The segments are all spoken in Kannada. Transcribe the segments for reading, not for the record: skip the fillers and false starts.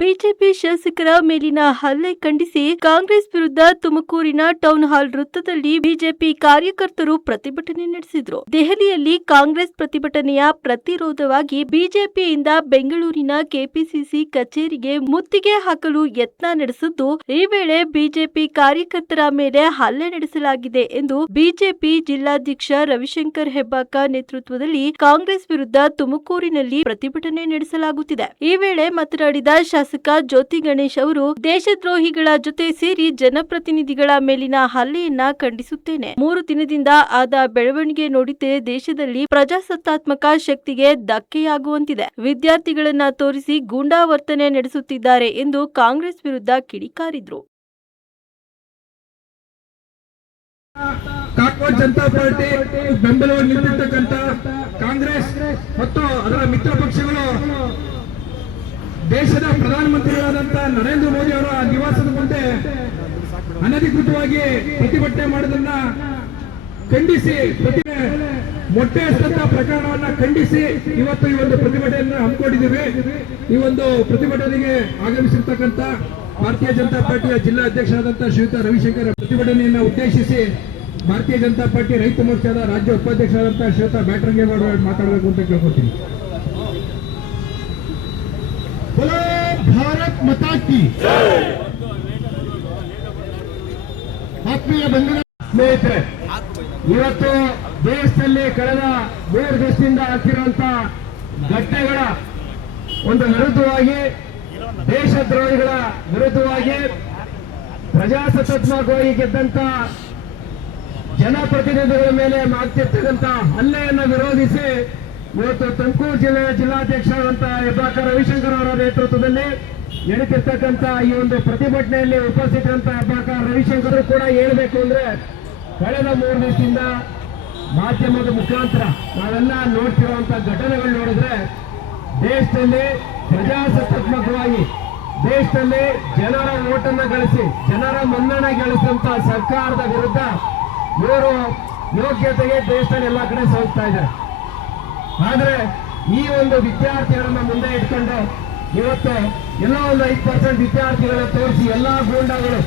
ಬಿಜೆಪಿ ಶಾಸಕರ ಮೇಲಿನ ಹಲ್ಲೆ ಖಂಡಿಸಿ ಕಾಂಗ್ರೆಸ್ ವಿರುದ್ಧ ತುಮಕೂರಿನ ಟೌನ್ ಹಾಲ್ ವೃತ್ತದಲ್ಲಿ ಬಿಜೆಪಿ ಕಾರ್ಯಕರ್ತರು ಪ್ರತಿಭಟನೆ ನಡೆಸಿದರು. ದೆಹಲಿಯಲ್ಲಿ ಕಾಂಗ್ರೆಸ್ ಪ್ರತಿಭಟನೆಯ ಪ್ರತಿರೋಧವಾಗಿ ಬಿಜೆಪಿಯಿಂದ ಬೆಂಗಳೂರಿನ ಕೆಪಿಸಿಸಿ ಕಚೇರಿಗೆ ಮುತ್ತಿಗೆ ಹಾಕಲು ಯತ್ನ ನಡೆಸಿದ್ದು, ಈ ವೇಳೆ ಬಿಜೆಪಿ ಕಾರ್ಯಕರ್ತರ ಮೇಲೆ ಹಲ್ಲೆ ನಡೆಸಲಾಗಿದೆ ಎಂದು ಬಿಜೆಪಿ ಜಿಲ್ಲಾಧ್ಯಕ್ಷ ರವಿಶಂಕರ್ ಹೆಬ್ಬಾಕ ನೇತೃತ್ವದಲ್ಲಿ ಕಾಂಗ್ರೆಸ್ ವಿರುದ್ಧ ತುಮಕೂರಿನಲ್ಲಿ ಪ್ರತಿಭಟನೆ ನಡೆಸಲಾಗುತ್ತಿದೆ. ಈ ವೇಳೆ ಮಾತನಾಡಿದ ಶಾಸಕ ಜ್ಯೋತಿ ಗಣೇಶ್ ಅವರು, ದೇಶದ್ರೋಹಿಗಳ ಜೊತೆ ಸೇರಿ ಜನಪ್ರತಿನಿಧಿಗಳ ಮೇಲಿನ ಹಲ್ಲೆಯನ್ನ ಖಂಡಿಸುತ್ತೇನೆ. 3 ದಿನದಿಂದ ಆದ ಬೆಳವಣಿಗೆ ನೋಡಿದ್ದೇ ದೇಶದಲ್ಲಿ ಪ್ರಜಾಸತ್ತಾತ್ಮಕ ಶಕ್ತಿಗೆ ಧಕ್ಕೆಯಾಗುವಂತಿದೆ. ವಿದ್ಯಾರ್ಥಿಗಳನ್ನ ತೋರಿಸಿ ಗೂಂಡಾವರ್ತನೆ ನಡೆಸುತ್ತಿದ್ದಾರೆ ಎಂದು ಕಾಂಗ್ರೆಸ್ ವಿರುದ್ಧ ಕಿಡಿಕಾರಿದ್ರು. ಕಾಂಗ್ರೆಸ್ ಜನತಾ ಪಾರ್ಟಿ ಬೆಂಬಲವಾಗಿ ನಿಂತಿರ್ತಕ್ಕಂಥ ಕಾಂಗ್ರೆಸ್ ಮತ್ತು ಅದರ ಮಿತ್ರ ಪಕ್ಷಗಳು ದೇಶದ ಪ್ರಧಾನಮಂತ್ರಿಗಳಾದಂತಹ ನರೇಂದ್ರ ಮೋದಿ ಅವರ ನಿವಾಸದ ಮುಂದೆ ಅನಧಿಕೃತವಾಗಿ ಪ್ರತಿಭಟನೆ ಮಾಡೋದನ್ನ ಖಂಡಿಸಿ, ಮೊಟ್ಟೆ ಎಸೆದಂತಹ ಪ್ರಕರಣವನ್ನ ಖಂಡಿಸಿ ಇವತ್ತು ಈ ಒಂದು ಪ್ರತಿಭಟನೆಯನ್ನು ಹಮ್ಮಿಕೊಂಡಿದ್ದೀವಿ. ಈ ಒಂದು ಪ್ರತಿಭಟನೆಗೆ ಆಗಮಿಸಿರ್ತಕ್ಕಂಥ ಭಾರತೀಯ ಜನತಾ ಪಾರ್ಟಿಯ ಜಿಲ್ಲಾ ಅಧ್ಯಕ್ಷರಾದಂತಹ ಶ್ರೀಯುತ ರವಿಶಂಕರ್ ಪ್ರತಿಭಟನೆಯನ್ನು ಉದ್ದೇಶಿಸಿ ಭಾರತೀಯ ಜನತಾ ಪಾರ್ಟಿ ರೈತ ಮೋರ್ಚಾದ ರಾಜ್ಯ ಉಪಾಧ್ಯಕ್ಷರಾದಂತಹ ಶ್ರೀಯುತ ಬ್ಯಾಟರಂಗೇಗೌಡ ಮಾತಾಡಬೇಕು ಅಂತ ಕೇಳ್ಕೊತೀನಿ. ಭಾರತ್ ಮಾತಾ ಕಿ ಆತ್ಮೀಯ ಬಂಧುಗಳ ಸ್ನೇಹಿತರೆ, ಇವತ್ತು ದೇಶದಲ್ಲಿ ಕಳೆದ 3 ದಿವಸದಿಂದ ಆಗ್ತಿರುವಂತಹ ಘಟನೆಗಳ ಒಂದು ವಿರುದ್ಧವಾಗಿ, ದೇಶದ್ರೋಹಿಗಳ ವಿರುದ್ಧವಾಗಿ, ಪ್ರಜಾಸತ್ತಾತ್ಮಕವಾಗಿ ಗೆದ್ದಂತ ಜನಪ್ರತಿನಿಧಿಗಳ ಮೇಲೆ ಮಾಡ್ತಿರ್ತಕ್ಕಂಥ ಹಲ್ಲೆಯನ್ನು ವಿರೋಧಿಸಿ ಇವತ್ತು ತುಮಕೂರು ಜಿಲ್ಲೆಯ ಜಿಲ್ಲಾಧ್ಯಕ್ಷರಾದಂತಹ ಹೆಬ್ಬಾಕ ರವಿಶಂಕರ್ ಅವರ ನೇತೃತ್ವದಲ್ಲಿ ನಡೀತಿರ್ತಕ್ಕಂಥ ಈ ಒಂದು ಪ್ರತಿಭಟನೆಯಲ್ಲಿ ಉಪಸ್ಥಿತರಂತಹ ಹೆಬ್ಬಾಕ ರವಿಶಂಕರ್ ಕೂಡ ಹೇಳಬೇಕು ಅಂದ್ರೆ, ಕಳೆದ 3 ದಿವಸದಿಂದ ಮಾಧ್ಯಮದ ಮುಖಾಂತರ ನಾವೆಲ್ಲ ನೋಡ್ತಿರುವಂತಹ ಘಟನೆಗಳು ನೋಡಿದ್ರೆ, ದೇಶದಲ್ಲಿ ಪ್ರಜಾಸತ್ತಾತ್ಮಕವಾಗಿ ದೇಶದಲ್ಲಿ ಜನರ ಓಟನ್ನು ಗಳಿಸಿ ಜನರ ಮನ್ನಣೆ ಗಳಿಸಿದಂತ ಸರ್ಕಾರದ ವಿರುದ್ಧ ಇವರು ಯೋಗ್ಯತೆಗೆ ದೇಶದಲ್ಲಿ ಎಲ್ಲಾ ಕಡೆ ಸೋಲ್ತಾ ಇದ್ದಾರೆ. ಆದ್ರೆ ಈ ಒಂದು ವಿದ್ಯಾರ್ಥಿಗಳನ್ನ ಮುಂದೆ ಇಟ್ಕೊಂಡು ಇವತ್ತು ಎಲ್ಲ ಒಂದು 5% ವಿದ್ಯಾರ್ಥಿಗಳನ್ನ ತೋರಿಸಿ ಎಲ್ಲಾ ಗೂಂಡಾಗಳು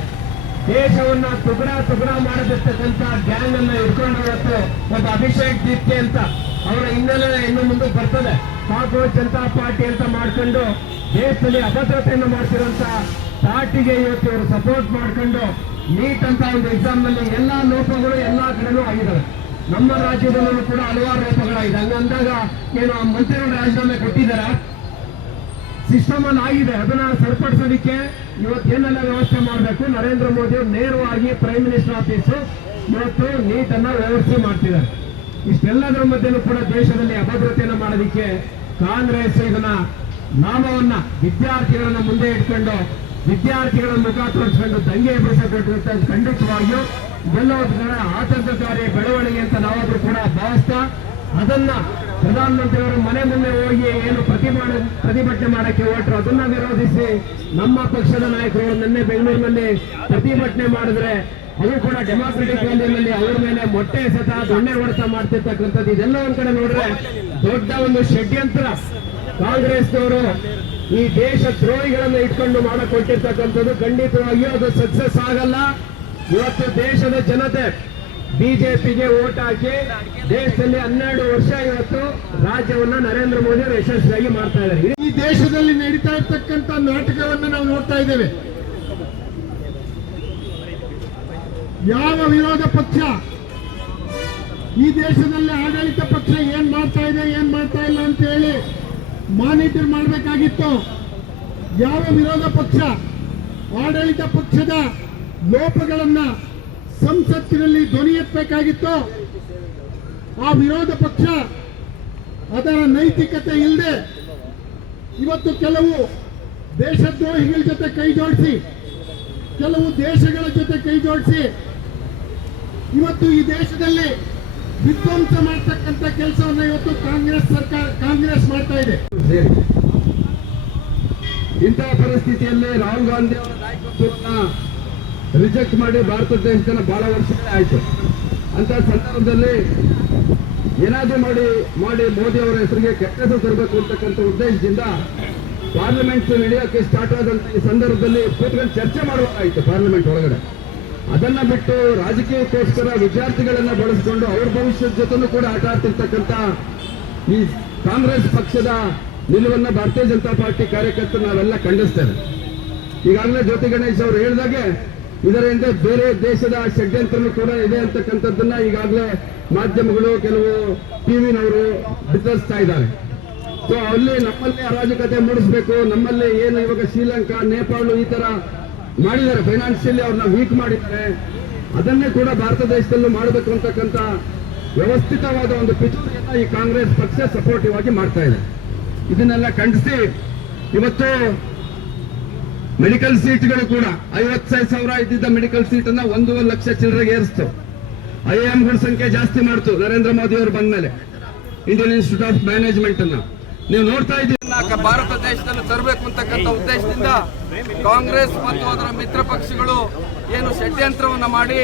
ದೇಶವನ್ನ ತುಗಡ ಮಾಡದಿರ್ತಕ್ಕಂಥ ಗ್ಯಾಂಗ್ ಅನ್ನ ಇಟ್ಕೊಂಡು ಇವತ್ತು ಒಂದು ಅಭಿಷೇಕ್ ದೀಪ್ತಿ ಅಂತ ಅವರ ಹಿನ್ನೆಲೆ ಇನ್ನು ಮುಂದೆ ಬರ್ತದೆ. ಕಾಂಗ್ರೆಸ್ ಜನತಾ ಪಾರ್ಟಿ ಅಂತ ಮಾಡ್ಕೊಂಡು ದೇಶದಲ್ಲಿ ಅಭದ್ರತೆಯನ್ನು ಮಾಡ್ತಿರುವಂತ ಪಾರ್ಟಿಗೆ ಇವತ್ತು ಇವರು ಸಪೋರ್ಟ್ ಮಾಡ್ಕೊಂಡು ನೀಟ್ ಅಂತ ಒಂದು ಎಕ್ಸಾಮ್ ನಲ್ಲಿ ಎಲ್ಲಾ ಲೋಪಗಳು ಎಲ್ಲಾ ಕಡೆನೂ ಆಗಿದ್ದಾವೆ. ನಮ್ಮ ರಾಜ್ಯದಲ್ಲೂ ಕೂಡ ಹಲವಾರು ಲೋಪಗಳಾಗಿದೆ. ಹಂಗಂದಾಗ ಏನು ಮಂತ್ರಿಗಳು ರಾಜೀನಾಮೆ ಕೊಟ್ಟಿದ್ದಾರೆ, ಸಿಸ್ಟಮ್ ಅಲ್ಲಿ ಆಗಿದೆ. ಅದನ್ನ ಸರಿಪಡಿಸೋದಕ್ಕೆ ಇವತ್ತೇನೆಲ್ಲ ವ್ಯವಸ್ಥೆ ಮಾಡಬೇಕು, ನರೇಂದ್ರ ಮೋದಿ ಅವರು ನೇರವಾಗಿ ಪ್ರೈಮ್ ಮಿನಿಸ್ಟರ್ ಆಫೀಸು ಇವತ್ತು ನೀಟ್ ಅನ್ನ ವ್ಯವಸ್ಥೆ ಮಾಡ್ತಿದ್ದಾರೆ. ಇಷ್ಟೆಲ್ಲದರ ಮಧ್ಯೆನೂ ಕೂಡ ದೇಶದಲ್ಲಿ ಅಭದ್ರತೆಯನ್ನು ಮಾಡೋದಕ್ಕೆ ಕಾಂಗ್ರೆಸ್ ಇದನ್ನ ನಾಮವನ್ನ ವಿದ್ಯಾರ್ಥಿಗಳನ್ನ ಮುಂದೆ ಇಟ್ಕೊಂಡು ವಿದ್ಯಾರ್ಥಿಗಳ ಮುಖ ತೋರಿಸ್ಕೊಂಡು ದಂಗೆ ಎಬ್ಬಿಸಬೇಕು. ಖಂಡಿತವಾಗಿಯೂ ಎಲ್ಲೋ ಆತಂಕಕಾರಿ ಬೆಳವಣಿಗೆ ಅಂತ ನಾವಾದ್ರೂ ಕೂಡ ಭಾವಿಸ್ತಾ, ಅದನ್ನ ಪ್ರಧಾನಮಂತ್ರಿಯವರು ಮನೆ ಮುಂದೆ ಹೋಗಿ ಏನು ಪ್ರತಿಭಟನೆ ಮಾಡಕ್ಕೆ ಹೊರಟರು ಅದನ್ನ ವಿರೋಧಿಸಿ ನಮ್ಮ ಪಕ್ಷದ ನಾಯಕರು ನಿನ್ನೆ ಬೆಂಗಳೂರಿನಲ್ಲಿ ಪ್ರತಿಭಟನೆ ಮಾಡಿದ್ರೆ ಅದು ಕೂಡ ಡೆಮಾಕ್ರೆಟಿಕ್ ವ್ಯಾಲಿಯಲ್ಲಿ ಅವರ ಮೇಲೆ ಮೊಟ್ಟೆ ಎಸೆತ ದೊಣ್ಣೆ ಹೊಡೆತ ಮಾಡ್ತಿರ್ತಕ್ಕಂಥದ್ದು ಇದೆಲ್ಲ ಒಂದ್ ಕಡೆ ನೋಡ್ರೆ ದೊಡ್ಡ ಒಂದು ಷಡ್ಯಂತ್ರ ಕಾಂಗ್ರೆಸ್ನವರು ಈ ದೇಶ ದ್ರೋಹಿಗಳನ್ನು ಇಟ್ಕೊಂಡು ಮಾಡಿಕೊಟ್ಟಿರ್ತಕ್ಕಂಥದ್ದು. ಖಂಡಿತವಾಗಿಯೂ ಅದು ಸಕ್ಸಸ್ ಆಗಲ್ಲ. ಇವತ್ತು ದೇಶದ ಜನತೆ ಬಿಜೆಪಿಗೆ ವೋಟ್ ಹಾಕಿ ದೇಶದಲ್ಲಿ 12 ವರ್ಷ ಇವತ್ತು ರಾಜ್ಯವನ್ನ ನರೇಂದ್ರ ಮೋದಿ ಅವರು ಯಶಸ್ವಿಯಾಗಿ ಮಾಡ್ತಾ ಇದ್ದಾರೆ. ಈ ದೇಶದಲ್ಲಿ ನಡೀತಾ ಇರ್ತಕ್ಕಂಥ ನಾಟಕವನ್ನು ನಾವು ನೋಡ್ತಾ ಇದ್ದೇವೆ. ಯಾವ ವಿರೋಧ ಪಕ್ಷ ಈ ದೇಶದಲ್ಲಿ ಆಡಳಿತ ಪಕ್ಷ ಏನ್ ಮಾಡ್ತಾ ಇದೆ ಏನ್ ಮಾಡ್ತಾ ಇಲ್ಲ ಅಂತ ಹೇಳಿ ಮಾನಿಟರ್ ಮಾಡಬೇಕಾಗಿತ್ತು. ಯಾವ ವಿರೋಧ ಪಕ್ಷ ಆಡಳಿತ ಪಕ್ಷದ ಲೋಪಗಳನ್ನ ಸಂಸತ್ತಿನಲ್ಲಿ ಧ್ವನಿ ಎತ್ತಬೇಕಾಗಿತ್ತು, ಆ ವಿರೋಧ ಪಕ್ಷ ಅದರ ನೈತಿಕತೆ ಇಲ್ಲದೆ ಇವತ್ತು ಕೆಲವು ದೇಶದ್ರೋಹಿಗಳ ಜೊತೆ ಕೈ ಜೋಡಿಸಿ, ಕೆಲವು ದೇಶಗಳ ಜೊತೆ ಕೈ ಜೋಡಿಸಿ ಇವತ್ತು ಈ ದೇಶದಲ್ಲಿ ವಿಧ್ವಂಸ ಮಾಡ್ತಕ್ಕಂಥ ಕೆಲಸವನ್ನ ಇವತ್ತು ಕಾಂಗ್ರೆಸ್ ಮಾಡ್ತಾ ಇದೆ. ಇಂತಹ ಪರಿಸ್ಥಿತಿಯಲ್ಲಿ ರಾಹುಲ್ ಗಾಂಧಿ ಅವರ ನಾಯಕತ್ವವನ್ನ ರಿಜೆಕ್ಟ್ ಮಾಡಿ ಭಾರತ ದೇಶದಲ್ಲಿ ಬಹಳ ವರ್ಷಗಳೇ ಆಯ್ತು. ಅಂತ ಸಂದರ್ಭದಲ್ಲಿ ಏನಾದ್ರೂ ಮಾಡಿ ಮೋದಿ ಅವರ ಹೆಸರಿಗೆ ಕೆಟ್ಟ ಹೆಸರು ತರಬೇಕು ಅಂತಕ್ಕಂಥ ಉದ್ದೇಶದಿಂದ ಪಾರ್ಲಿಮೆಂಟ್ ನಡೆಯೋಕೆ ಸ್ಟಾರ್ಟ್ ಆದಂತ ಈ ಸಂದರ್ಭದಲ್ಲಿ ಕೂತ್ಕೊಂಡು ಚರ್ಚೆ ಮಾಡುವಾಗಾಯಿತು ಪಾರ್ಲಿಮೆಂಟ್ ಒಳಗಡೆ. ಅದನ್ನ ಬಿಟ್ಟು ರಾಜಕೀಯಕ್ಕೋಸ್ಕರ ವಿದ್ಯಾರ್ಥಿಗಳನ್ನ ಬಳಸಿಕೊಂಡು ಅವ್ರ ಭವಿಷ್ಯದ ಜೊತೆನೂ ಕೂಡ ಆಟ ಆಡ್ತಿರ್ತಕ್ಕಂಥ ಈ ಕಾಂಗ್ರೆಸ್ ಪಕ್ಷದ ನಿಲುವನ್ನ ಭಾರತೀಯ ಜನತಾ ಪಾರ್ಟಿ ಕಾರ್ಯಕರ್ತರು ನಾವೆಲ್ಲ ಖಂಡಿಸ್ತೇವೆ. ಈಗಾಗಲೇ ಜ್ಯೋತಿ ಗಣೇಶ್ ಅವರು ಹೇಳಿದಾಗೆ ಇದರಿಂದ ಬೇರೆ ದೇಶದ ಷಡ್ಯಂತ್ರನೂ ಕೂಡ ಇದೆ ಅಂತಕ್ಕಂಥದ್ದನ್ನ ಈಗಾಗಲೇ ಮಾಧ್ಯಮಗಳು ಕೆಲವು ಟಿವಿನವರು ಬಿತ್ತರಿಸ್ತಾ ಇದ್ದಾರೆ. ಸೊ ಅಲ್ಲಿ ನಮ್ಮಲ್ಲಿ ಅರಾಜಕತೆ ಮೂಡಿಸಬೇಕು, ನಮ್ಮಲ್ಲಿ ಏನು ಇವಾಗ ಶ್ರೀಲಂಕಾ, ನೇಪಾಳ ಈ ತರ ಮಾಡಿದ್ದಾರೆ, ಫೈನಾನ್ಷಿಯಲಿ ಅವ್ರನ್ನ ವೀಕ್ ಮಾಡಿದ್ದಾರೆ, ಅದನ್ನೇ ಕೂಡ ಭಾರತ ದೇಶದಲ್ಲೂ ಮಾಡಬೇಕು ಅಂತಕ್ಕಂಥ ವ್ಯವಸ್ಥಿತವಾದ ಒಂದು ಪಿತೂರಿಯನ್ನ ಈ ಕಾಂಗ್ರೆಸ್ ಪಕ್ಷ ಸಪೋರ್ಟಿವ್ ಆಗಿ ಮಾಡ್ತಾ ಇದೆ. ಇದನ್ನೆಲ್ಲ ಖಂಡಿಸಿ ಇವತ್ತು ಮೆಡಿಕಲ್ ಸೀಟ್ಗಳು ಕೂಡ 55,000 ಇದ್ದಿದ್ದ ಮೆಡಿಕಲ್ ಸೀಟ್ ಅನ್ನ 1 ಲಕ್ಷ ಚಿಲ್ಲರೆಗೆ ಏರಿಸ್ತು. IIMಗಳ ಸಂಖ್ಯೆ ಜಾಸ್ತಿ ಮಾಡ್ತು ನರೇಂದ್ರ ಮೋದಿ ಅವರು ಬಂದ ಮೇಲೆ. ಇಂಡಿಯನ್ ಇನ್ಸ್ಟಿಟ್ಯೂಟ್ ಆಫ್ ಮ್ಯಾನೇಜ್ಮೆಂಟ್ ಅನ್ನ ನೀವು ನೋಡ್ತಾ ಇದ್ದೀರಿ. ಭಾರತ ದೇಶದಲ್ಲಿ ತರಬೇಕು ಅಂತಕ್ಕಂಥ ಉದ್ದೇಶದಿಂದ ಕಾಂಗ್ರೆಸ್ ಮತ್ತು ಅದರ ಮಿತ್ರ ಪಕ್ಷಗಳು ಏನು ಷಡ್ಯಂತ್ರವನ್ನ ಮಾಡಿ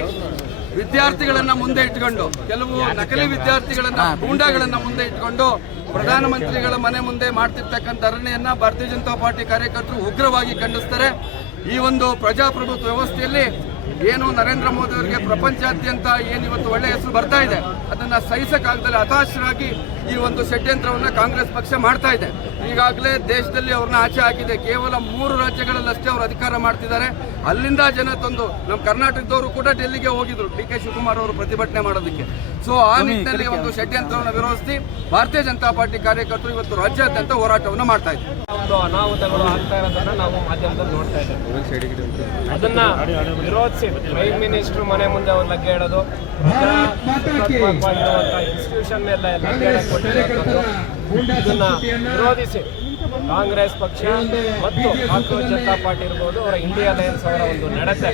ವಿದ್ಯಾರ್ಥಿಗಳನ್ನ ಮುಂದೆ ಇಟ್ಕೊಂಡು, ಕೆಲವು ನಕಲಿ ವಿದ್ಯಾರ್ಥಿಗಳನ್ನ, ಗೂಂಡಾಗಳನ್ನ ಮುಂದೆ ಇಟ್ಕೊಂಡು ಪ್ರಧಾನಮಂತ್ರಿಗಳ ಮನೆ ಮುಂದೆ ಮಾಡ್ತಿರ್ತಕ್ಕಂಥ ಧರಣಿಯನ್ನ ಭಾರತೀಯ ಜನತಾ ಪಾರ್ಟಿ ಕಾರ್ಯಕರ್ತರು ಉಗ್ರವಾಗಿ ಖಂಡಿಸ್ತಾರೆ. ಈ ಒಂದು ಪ್ರಜಾಪ್ರಭುತ್ವ ವ್ಯವಸ್ಥೆಯಲ್ಲಿ ಏನು ನರೇಂದ್ರ ಮೋದಿ ಅವರಿಗೆ ಪ್ರಪಂಚಾದ್ಯಂತ ಏನು ಇವತ್ತು ಒಳ್ಳೆ ಹೆಸರು ಬರ್ತಾ ಇದೆ, ಅದನ್ನ ಸಹಿಸಕ್ಕಾಗದಲ್ಲಿ ಹತಾಶರಾಗಿ ಈ ಒಂದು ಷಡ್ಯಂತ್ರವನ್ನ ಕಾಂಗ್ರೆಸ್ ಪಕ್ಷ ಮಾಡ್ತಾ ಇದೆ. ಈಗಾಗಲೇ ದೇಶದಲ್ಲಿ ಅವ್ರನ್ನ ಆಚೆ ಹಾಕಿದೆ. ಕೇವಲ 3 ರಾಜ್ಯಗಳಲ್ಲಷ್ಟೇ ಅವರು ಅಧಿಕಾರ ಮಾಡ್ತಿದ್ದಾರೆ. ಅಲ್ಲಿಂದ ಜನ ತಂದು ನಮ್ಮ ಕರ್ನಾಟಕದವರು ಕೂಡ ಡೆಲ್ಲಿಗೆ ಹೋಗಿದ್ರು DK ಶಿವಕುಮಾರ್ ಅವರು ಪ್ರತಿಭಟನೆ ಮಾಡೋದಕ್ಕೆ. ಸೊ ಆ ನಿಟ್ಟಿನಲ್ಲಿ ಒಂದು ಷಡ್ಯಂತ್ರವನ್ನು ವಿರೋಧಿಸಿ ಭಾರತೀಯ ಜನತಾ ಪಾರ್ಟಿ ಕಾರ್ಯಕರ್ತರು ಇವತ್ತು ರಾಜ್ಯಾದ್ಯಂತ ಹೋರಾಟವನ್ನು ಮಾಡ್ತಾ ಇದ್ದಾರೆ. ಒಂದು ಅನಾಹುತಗಳು ಆಗ್ತಾ ಇರೋದನ್ನ ನಾವು ಮಾಧ್ಯಮದಲ್ಲಿ ನೋಡ್ತಾ ಇದ್ದೇವೆ. ಅದನ್ನ ವಿರೋಧಿಸಿ ಪ್ರೈಮ್ ಮಿನಿಸ್ಟರ್ ಮನೆ ಮುಂದೆ ಅವ್ರು ಲಗ್ಗೆ ಇಡೋದು, ಇನ್ಸ್ಟಿಟ್ಯೂಷನ್ ಮೇಲೆ ಲಗ್ಗೆ ಇದನ್ನ ವಿರೋಧಿಸಿ ಕಾಂಗ್ರೆಸ್ ಪಕ್ಷ ಮತ್ತು ಭಾರತೀಯ ಜನತಾ ಪಾರ್ಟಿ ಇರ್ಬೋದು, ಅವರ ಇಂಡಿಯಾ ಅಲಯನ್ಸ್ ಅವರ ಒಂದು ನಡತೆ.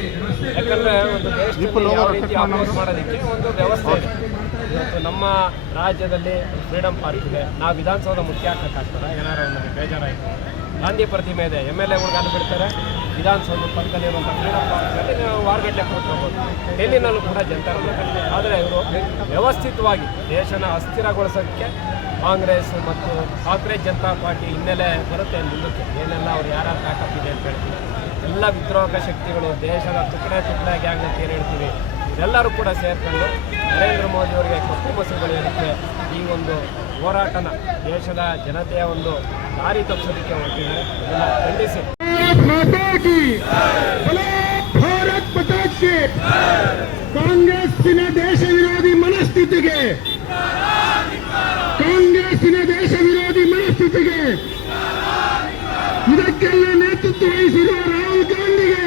ಯಾಕಂದ್ರೆ ಒಂದು ದೇಶದಲ್ಲಿ ಯಾವ ರೀತಿ ಅಪೋಸ್ ಮಾಡೋದಕ್ಕೆ ಒಂದು ವ್ಯವಸ್ಥೆ ಇದೆ. ಇವತ್ತು ನಮ್ಮ ರಾಜ್ಯದಲ್ಲಿ ಫ್ರೀಡಮ್ ಪಾರ್ಕ್ ಇದೆ. ನಾವು ವಿಧಾನಸೌಧ ಮುಖ್ಯ ಹಾಕಕ್ಕಾಗ್ತದೆ, ಏನಾರು ನಮಗೆ ಬೇಜಾರಾಯಿತು. ಗಾಂಧಿ ಪ್ರತಿಮೆ ಇದೆ, MLA ಗಳು ಬಿಡ್ತಾರೆ. ವಿಧಾನಸೌಧ ಪಕ್ಕದಲ್ಲಿರುವಂಥ ಫ್ರೀಡಮ್ ಪಾರ್ಕ್ನಲ್ಲಿ ನಾವು ವಾರಗಟ್ಟಲೆ ಕೂತ್ಕೋಬೋದು. ಡೆಲ್ಲಿನಲ್ಲೂ ಕೂಡ ಜನತಾ ಪಾರ್ಟಿ. ಆದರೆ ಇವರು ವ್ಯವಸ್ಥಿತವಾಗಿ ದೇಶನ ಅಸ್ಥಿರಗೊಳಿಸೋಕ್ಕೆ ಕಾಂಗ್ರೆಸ್ ಮತ್ತು ಕಾಂಗ್ರೆಸ್ ಜನತಾ ಪಾರ್ಟಿ ಹಿನ್ನೆಲೆ ಬರುತ್ತೆ ಮುಂದಕ್ಕೆ. ಏನೆಲ್ಲ ಅವ್ರು ಯಾರು ಬ್ಯಾಕಪ್ ಇದೆ ಅಂತ ಹೇಳ್ತೀವಿ. ಎಲ್ಲ ವಿದ್ರೋಹ ಶಕ್ತಿಗಳು, ದೇಶದ ತುಕಡೆ ಗ್ಯಾಂಗ್ ಅಂತ ಏನು ಹೇಳ್ತೀವಿ, ಎಲ್ಲರೂ ಕೂಡ ಸೇರ್ಕೊಂಡು ನರೇಂದ್ರ ಮೋದಿ ಅವರಿಗೆ ಕಪ್ಪು ಮಸಿ ಬಳಿಯೋದಕ್ಕೆ ಈ ಒಂದು ಹೋರಾಟನ ದೇಶದ ಜನತೆಯ ಒಂದು ದಾರಿ ತಪ್ಪಿಸೋದಕ್ಕೆ ಹೊರಟಿದ್ದಾರೆ. ಇದನ್ನು ಖಂಡಿಸಿ ಕಾಂಗ್ರೆಸ್ಸಿನ ದೇಶ ವಿರೋಧಿ ಮನಸ್ಥಿತಿಗೆ, ಕಾಂಗ್ರೆಸ್ಸಿನ ದೇಶ ವಿರೋಧಿ ಮನಸ್ಥಿತಿಗೆ ಇದಕ್ಕೆಲ್ಲ ನೇತೃತ್ವ ವಹಿಸಿರುವ ರಾಹುಲ್ ಗಾಂಧಿಗೆ